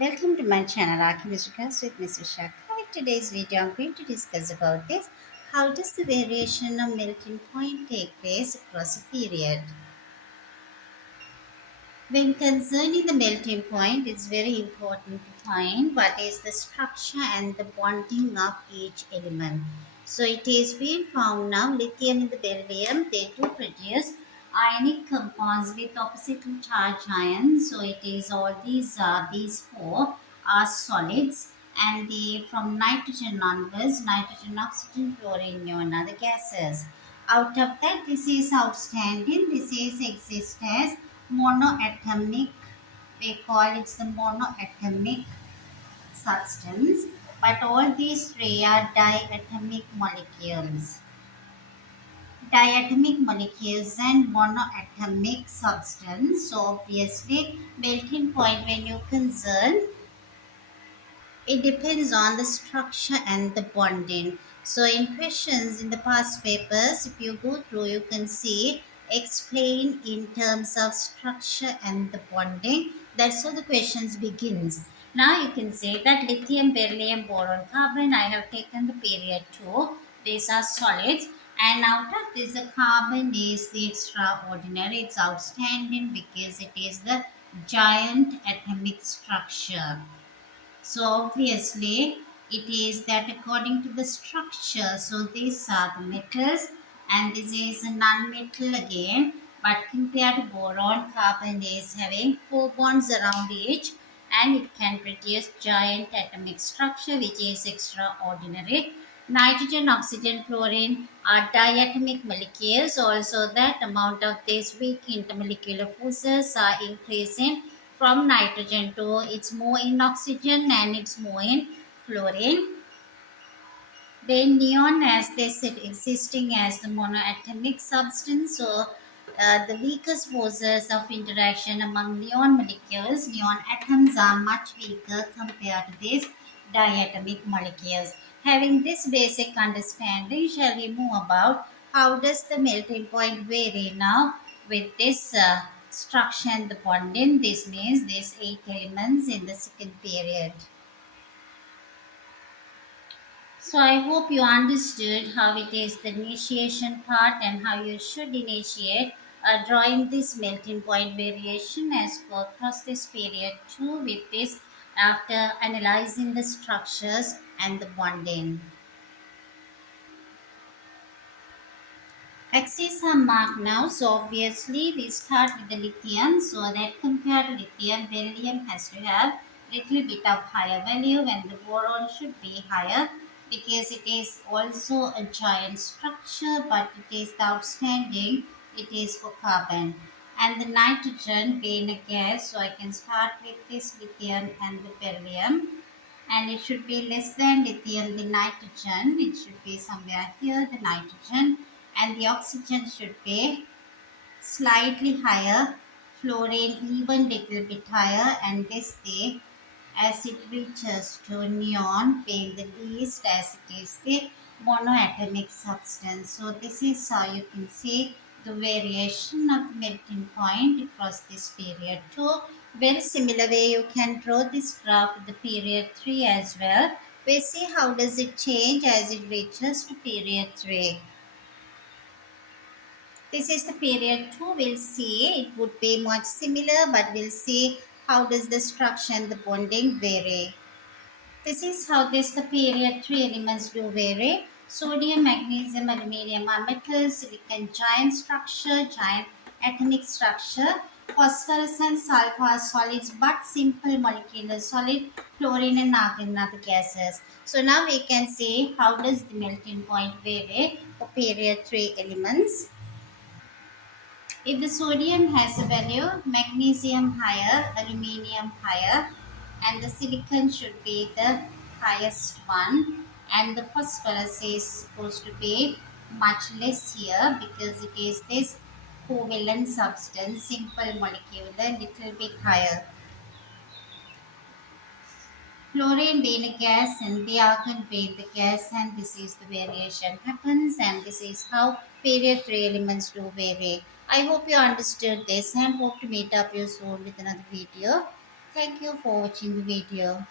Welcome to my channel, Vishaka with Miss Vishaka. In today's video, I'm going to discuss about this. How does the variation of melting point take place across a period? When concerning the melting point, it's very important to find what is the structure and the bonding of each element. So it is being found now lithium and the beryllium, they do produce ionic compounds with oppositely charged ions. So it is all these four are solids, and the from nitrogen onwards, nitrogen, oxygen, fluorine, neon are the gases. Out of that, this is outstanding. This is exist as monoatomic. We call it the monoatomic substance. But all these three are diatomic molecules. Diatomic molecules and monoatomic substance. So obviously, melting point when you concern, it depends on the structure and the bonding. So in questions in the past papers, if you go through, you can see explain in terms of structure and the bonding. That's how the questions begins. Now you can say that lithium, beryllium, boron, carbon, I have taken the period 2. These are solids. And out of this, the carbon is the extraordinary. It's outstanding because it is the giant atomic structure. So obviously it is that according to the structure, so these are the metals and this is a non-metal again, but compared to boron, carbon is having 4 bonds around each and it can produce giant atomic structure which is extraordinary. Nitrogen, oxygen, fluorine are diatomic molecules. Also, that amount of these weak intermolecular forces are increasing from nitrogen to it's more in oxygen and it's more in fluorine. Then neon, as they said, existing as the monoatomic substance. So the weakest forces of interaction among neon molecules, neon atoms are much weaker compared to these diatomic molecules. Having this basic understanding, shall we move about how does the melting point vary now with this structure and the bonding? This means these 8 elements in the second period. So I hope you understood how it is the initiation part and how you should initiate drawing this melting point variation as go across this period too with this after analyzing the structures and the bonding. Axes are marked now, so obviously we start with the lithium, so that compared to lithium, beryllium has to have little bit of higher value and the boron should be higher because it is also a giant structure, but it is the outstanding, it is for carbon. And the nitrogen being a gas, so I can start with this lithium and the beryllium, and it should be less than lithium, the nitrogen, it should be somewhere here, the nitrogen, and the oxygen should be slightly higher, fluorine even little bit higher, and this the as it reaches to neon being the least as it is the monoatomic substance. So this is how you can see the variation of melting point across this period 2. Very similar way you can draw this graph with the period 3 as well. We see how does it change as it reaches to period 3. This is the period 2. We'll see it would be much similar, but we'll see how does the structure and the bonding vary. This is how this the period 3 elements do vary. Sodium, magnesium, aluminium are metals, silicon giant structure, giant atomic structure. Phosphorus and sulfur are solids but simple molecular solid. Chlorine and argon are the gases. So now we can see how does the melting point vary for period 3 elements. If the sodium has a value, magnesium higher, aluminium higher, and the silicon should be the highest one, and the phosphorus is supposed to be much less here because it is this covalent substance, simple molecule, a little bit higher. Fluorine being a gas and the argon being the gas, and this is the variation happens, and this is how period 3 elements do vary. I hope you understood this and hope to meet up you soon with another video. Thank you for watching the video.